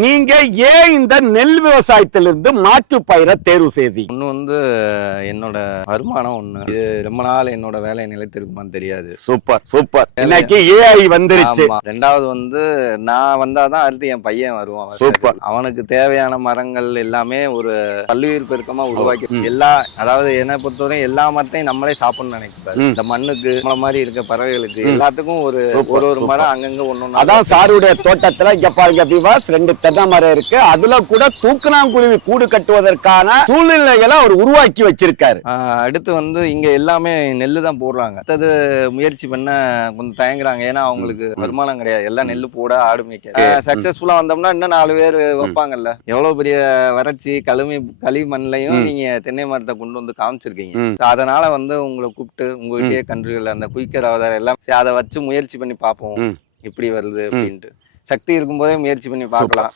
நீங்க ஏன் இந்த நெல் விவசாயத்திலிருந்து மாற்று பயிரை தேர்வு செய்தீங்க? ஒண்ணு வந்து என்னோட வருமானம் ஒண்ணு. இது ரொம்ப நாள் என்னோட வேலை நிலைத்திருக்குமான்னு தெரியாது. Super super. இன்னைக்கு ஏஐ வந்துருச்சு. ஆமா. ரெண்டாவது வந்து நான் வந்தாதான் அடுத்து என் பையன் வருவான். சூப்பர். அவனுக்கு தேவையான மரங்கள் எல்லாமே ஒரு பல்லுயிர் பெருக்கமா உருவாக்கி அதாவது என்னை பொறுத்தவரை எல்லா மரத்தையும் நம்மளே சாப்பிடணும்னு நினைக்கிறாரு. இந்த மண்ணுக்கு நம்மள மாதிரி இருக்க பறவைகளுக்கு எல்லாத்துக்கும் ஒரு மரம் அங்கங்க ஒண்ணு. அதான் சாருடைய தோட்டத்துல இங்க பாருங்க விவாஸ் 2 தென்னை மரம் இருக்கு. அதுல கூட தூக்கணாங்குருவி கூடு கட்டுவதற்கான சூழ்நிலைகளை அவர் உருவாக்கி வச்சிருக்காரு. அடுத்து வந்து இங்க எல்லாமே நெல்லு தான் போடுறாங்க. அடுத்தது முயற்சி பண்ண கொஞ்சம் தயங்குறாங்க. ஏன்னா அவங்களுக்கு வருமானம் கிடையாது. எல்லாம் நெல்லு போட ஆடு மேய்க்க. சக்சஸ்ஃபுல்லா வந்தோம்னா இன்னும் 4 பேர் வைப்பாங்கல்ல. எவ்வளவு பெரிய வறட்சி களிமண்லையும் நீங்க தென்னை மரத்தை கொண்டு வந்து காமிச்சிருக்கீங்க. அதனால வந்து உங்களை கூப்பிட்டு உங்ககிட்டயே கன்றுகள் அந்த குயிக்கர் அவதாரம் எல்லாம் அதை வச்சு முயற்சி பண்ணி பார்ப்போம் இப்படி வருது அப்படின்ட்டு. சக்தி இருக்கும்போதே முயற்சி பண்ணி பார்க்கலாம்.